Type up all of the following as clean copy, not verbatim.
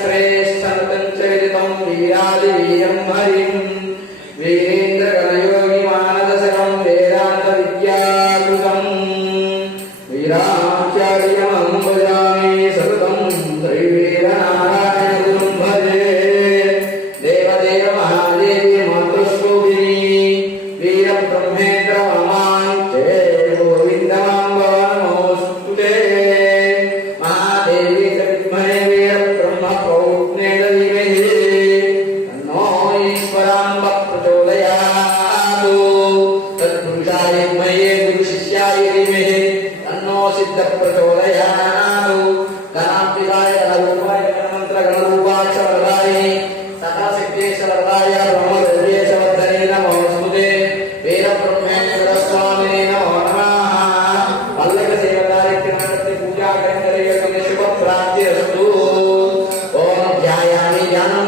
श्रेष्ठनुतं चरितं वीरादिवीर्यं हरिं वीरेन्द्रगणयोगिमानदशकं वेदान्तविद्याकृतं वीराचार्यमहं भजामि सततं श्रीवीरनारायणगुरुं भजे देवदेव महादेवी मातृस्वरूपिणी वीरब्रह्मेन्द्र ममां चे गोविन्दमां नमोऽस्तु ते महादेवी च विद्महे वीरब्रह्मपौत्रे धीमहि तन्नो ईश्वराम्ब प्रचोदयात् तत्पुरुषाय विद्महे गुरुशिष्याय धीमहि तन्नो सिद्धः प्रचोदयात् गणाम्बिकाय गणरूपाय गणमन्त्रगणरूपाक्ष वरदाय सदाशिवकेशवरदाय ब्रह्मदेवेशवर्धने नमोऽस्तुते वीरब्रह्मेन्द्र स्वामिने नमो नमः पल्लवसेवकार्यक्रमस्य पूजाकैङ्कर्यस्य शुभप्राप्तिरस्तु ॐ ध्यायामि ध्यानं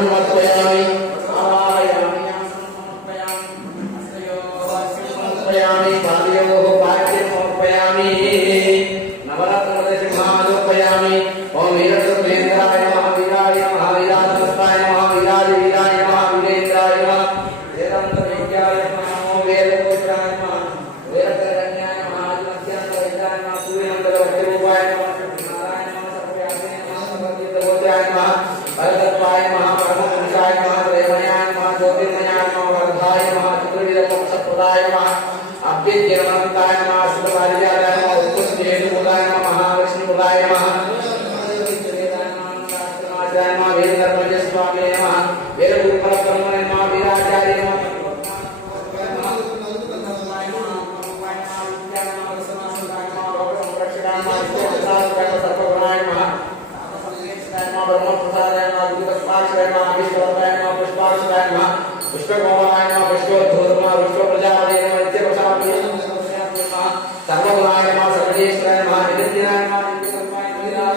समर्पयामि पादयोः पाद्यं समर्पयामि नवरत्नदशसिंहासमर्पयामि ॐ वीरब्रह्मेन्द्राय नमः वीराय नमः वीराधस्ताय नमः वीरादिवीराय नमः वीरेन्द्राय नमः वेदान्तविद्याय नमः नमो वेदगोचराय नमः वेदकरण्याय नमः आदिमध्यान्तविद्याय नमः सूर्यमण्डलवर्तिरूपाय नमः नारायण नमः सर्वव्यापिने नमः सर्वतीर्थगोचराय नमः परतत्वाय नमः परमपुरुषाय नमः प्रेमयाय नमः ज्योतिर्मयाय नमः वर्धाय नमः चतुर्विधमोक्षप्रदाय नमः अभ्यज्ञनमन्ताय नमः शुभकार्याय नमः उत्कृष्टेतुमुदाय नमः महाविष्णुमुदाय नमः वेदधर्मजस्वामिने नमः वेदगुरुपरब्रह्मणे नमः वीराचार्य नमः पुष्पगोपाय नमः पुष्पोद्धूर्मा पुष्पप्रजापते नमः नित्यप्रसादे नमः सर्वगुणाय नमः सर्वेश्वराय नमः नित्यनाय नमः नित्यसंपाय नमः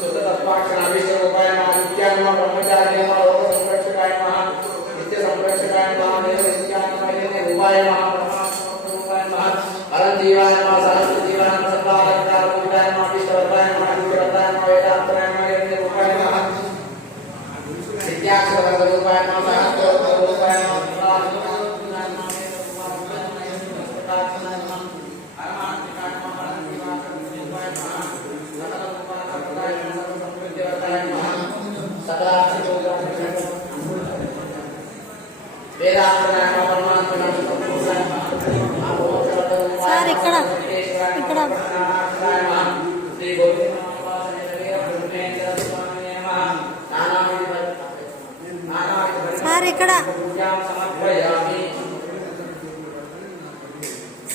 सुततत्पाक्षणाय विश्वगोपाय नमः नित्याय नमः ब्रह्मचार्य नमः लोकसंरक्षकाय नमः नित्यसंरक्षकाय नमः नित्याय नमः रूपाय नमः ब्रह्मरूपाय नमः अरंजीवाय नमः सहस्रजीवाय नमः सत्तालंकार पूजाय नमः विश्ववताय नमः नित्यवताय नमः वेदांतराय नमः रूपाय नमः नित्याक्षररूपाय नमः सहस्ररूपाय नमः సార్ ఇక్కడ ఇక్కడ సార్ ఇక్కడ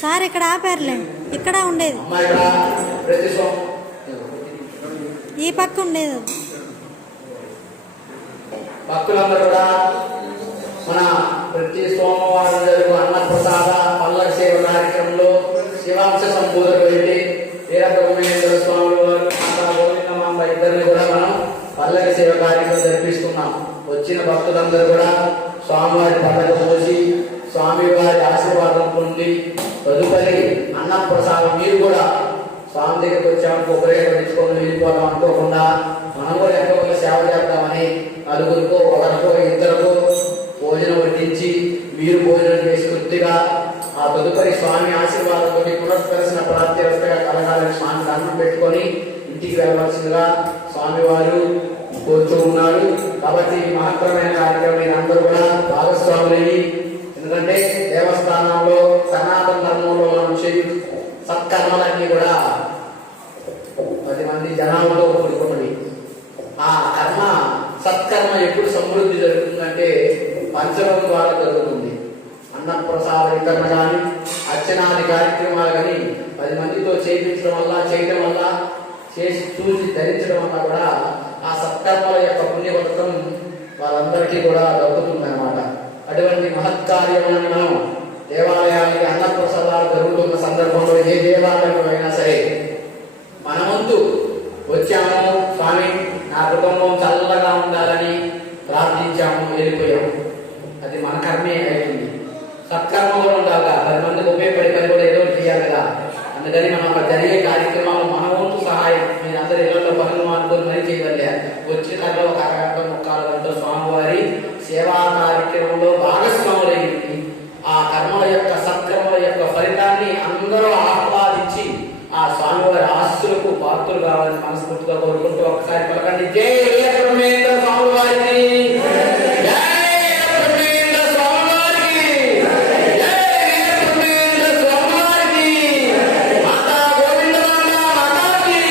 సార్ ఇక్కడ ఆపారులే ఇక్కడ ఉండేది ఈ పక్క ఉండేది భక్తులందరూ కూడా మన ప్రతి సోమవారం జరుగు అన్నప్రసాద పల్లక సేవ కార్యక్రమంలో శివాంశ సంపూర్ణ వెళ్ళి వీరబ్రహ్మేంద్ర స్వామి వారు మాతా గోవిందమాంబ ఇద్దరిని కూడా మనం పల్లక సేవ కార్యక్రమం జరిపిస్తున్నాం. వచ్చిన భక్తులందరూ కూడా స్వామివారి పల్లక పోసి స్వామివారి ఆశీర్వాదం పొంది తదుపరి అన్నప్రసాదం మీరు కూడా స్వామి దగ్గరికి వచ్చాము కొబ్బరిగా తెచ్చుకొని వెళ్ళిపోవడం అనుకోకుండా మనం కూడా ఎంతో సేవ చేద్దామని నలుగురికో ఒకరికో ఇద్దరికో భోజనం వడ్డించి మీరు భోజనం చేసి తృప్తిగా ఆ తదుపరి స్వామి ఆశీర్వాదంతో పునఃస్కరణ ప్రాప్తిరస్తగా కలగాలని స్వామి దండం పెట్టుకొని ఇంటికి వెళ్ళవలసిందిగా స్వామివారు కోరుతూ ఉన్నారు. కాబట్టి మహత్తరమైన కార్యక్రమం అందరూ కూడా భాగస్వాములని, ఎందుకంటే దేవస్థానంలో సనాతన ధర్మంలో మనం చేయు సత్కర్మలన్నీ కూడా 10 మంది జనాలతో కూడుకున్నది. ఆ కర్మ సత్కర్మ ఎప్పుడు సమృద్ధి జరుగుతుందంటే పంచమం ద్వారా జరుగుతుంది. అన్నప్రసాద వితరణ కానీ అర్చనాది కార్యక్రమాలు కానీ 10 మందితో చేయించడం వల్ల చేయడం వల్ల చేసి చూసి ధరించడం వల్ల కూడా ఆ సత్కర్మల యొక్క పుణ్యవృత్తం వాళ్ళందరికీ కూడా దక్కుతుంది అన్నమాట. అటువంటి మహత్కార్యములను మనం దేవాలయాలకి అన్నప్రసాదాలు జరుగుతున్న సందర్భంలో ఏ దేవాలయం అయినా సరే మన వంతు వచ్చాము, స్వామి నా కుటుంబం చల్లగా ఉండాలని ప్రార్థించాము, వెళ్ళిపోయాము. అది మన కర్మే అయింది. సత్కర్మలో ఉండాలి, 10 మందికి ఉపయోగపడి పని కూడా ఏదో చేయాలి కదా. అందుకని మనం అక్కడ జరిగే కార్యక్రమాలు మన వంతు సహాయం మీరు అందరూ ఇళ్లలో పనులు మానుకొని మరీ చేయగలిగారు. వచ్చిన తర్వాత భక్తులు కావాలని మనస్ఫూర్తిగా కోరుకుంటూ ఒకసారి పలకండి. జై వీరబ్రహ్మేంద్ర స్వామి వారికి, జై వీరబ్రహ్మేంద్ర స్వామి వారికి, జై వీరబ్రహ్మేంద్ర స్వామి వారికి, మాతా గోవిందమాత మాతాకి,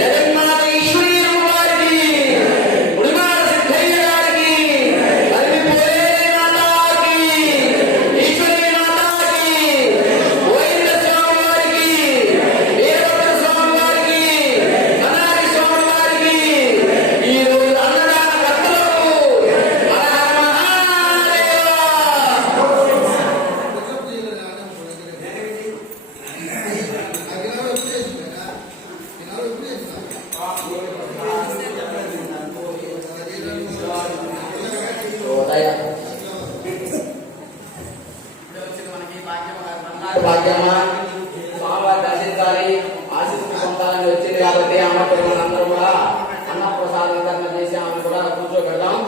జగన్మాత ఈశ్వరీ వారికి, ఉడిమాల సిద్ధయ్య గారికి, అరిపోయే మాతాకి, ఈశ్వరీ మాతాకి, గోవింద స్వామి వారికి, వీరభద్ర స్వామి వారికి, కనారి స్వామి వారికి, ఈ రోజు అన్నదాన భక్తులకు హర హర మహాదేవ. భాగ్యమా స్వామివారి దర్శించాలి, ఆశీస్సులు పొందాలని వచ్చింది కాబట్టి అమ్మతో మనందరం కూడా అన్న ప్రసాద వితరణ చేసి ఆమె కూడా కూర్చోబెడదాం.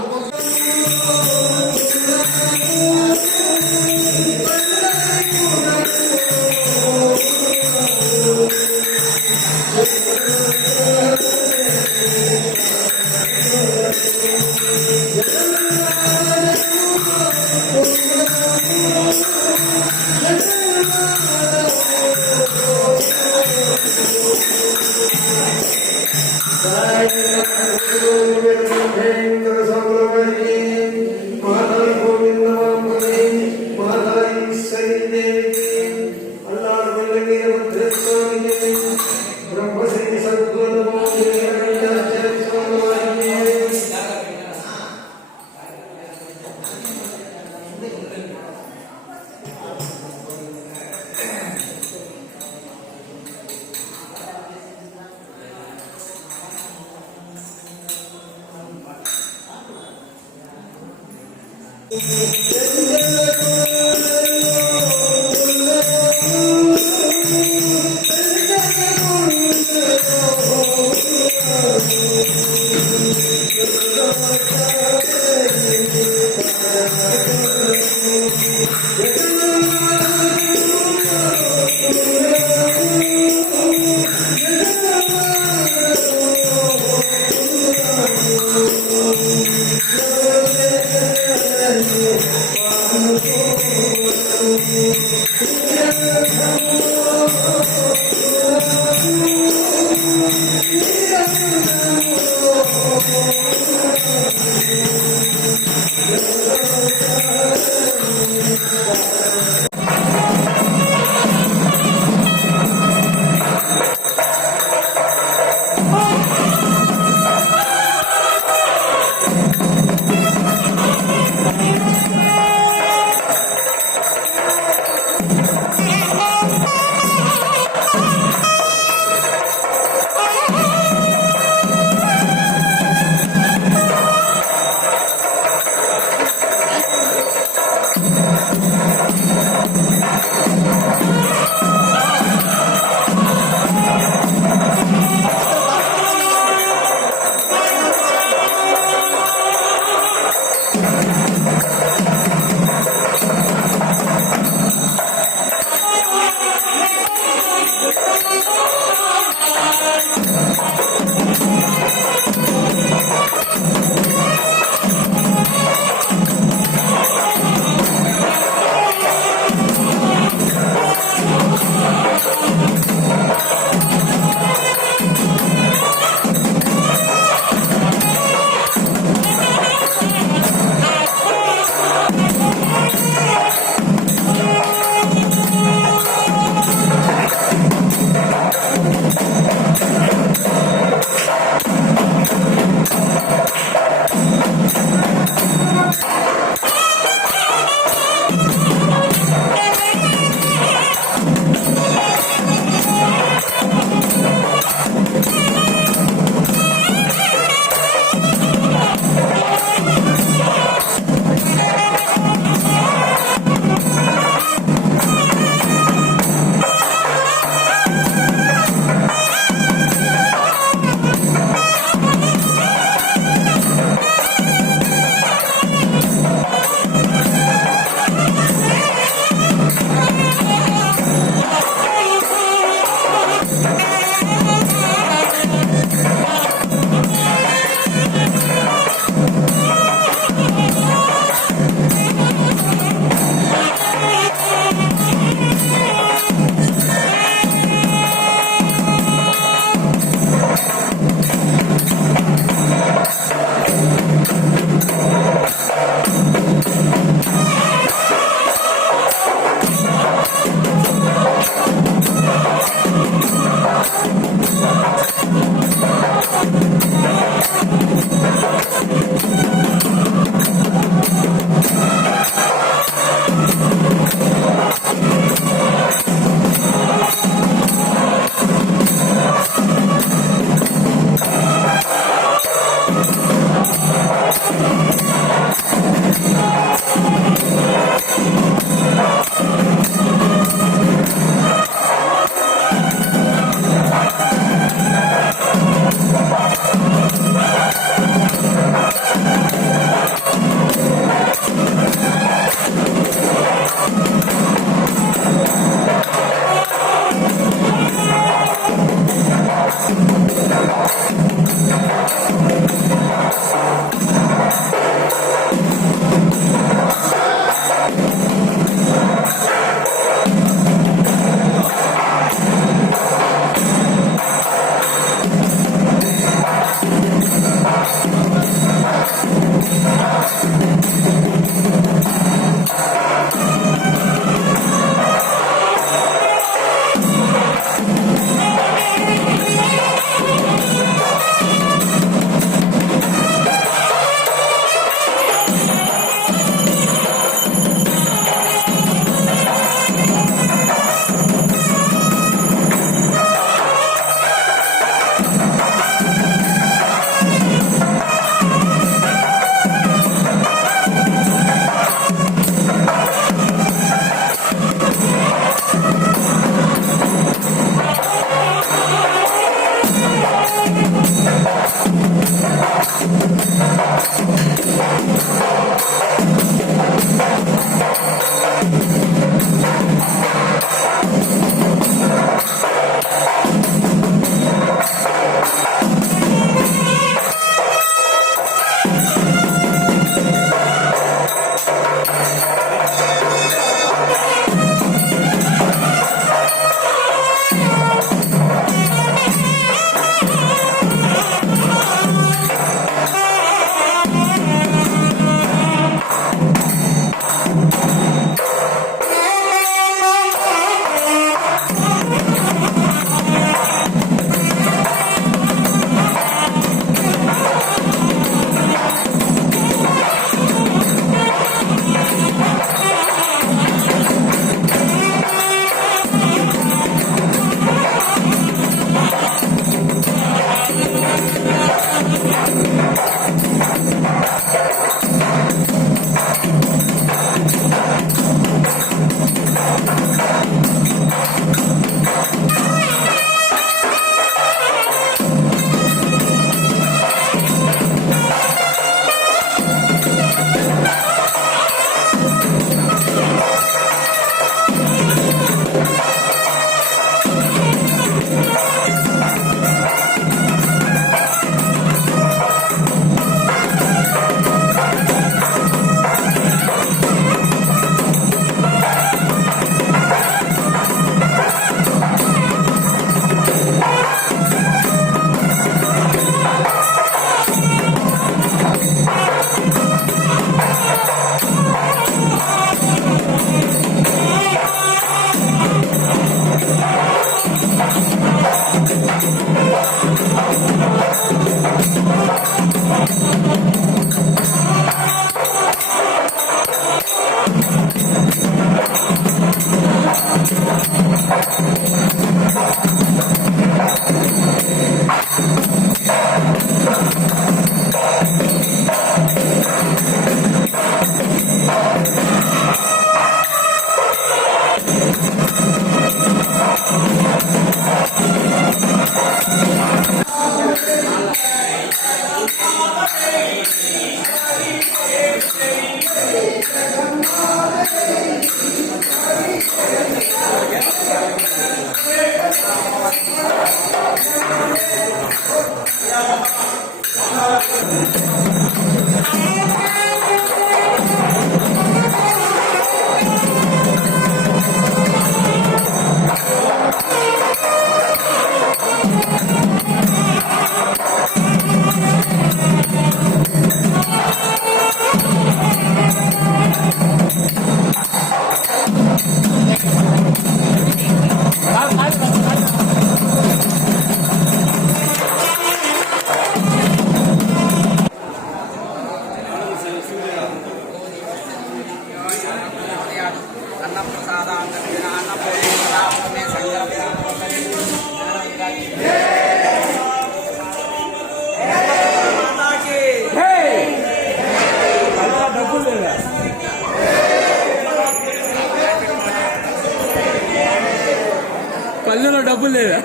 పల్లెలో డబ్బులు లేదా?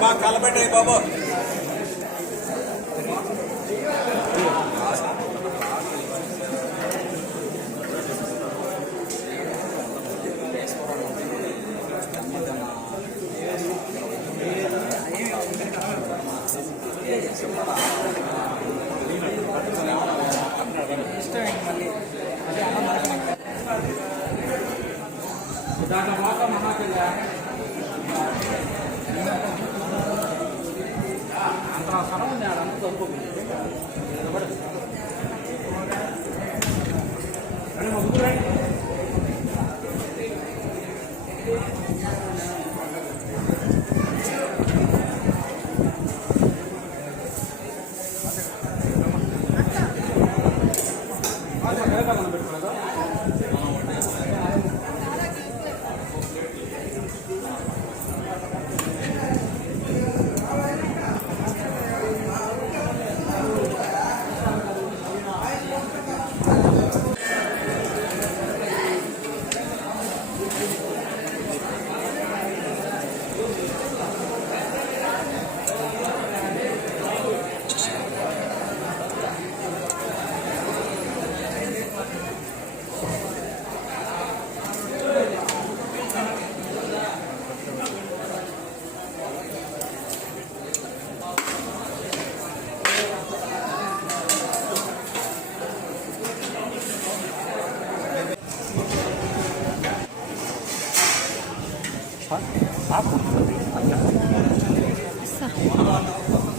బాగా కలబెట్టే బాబు. దాంట్లో మాత్రం మహాకల్యా అంత స్థలం ఉంది ఆడంతా తప్పు వస్తా.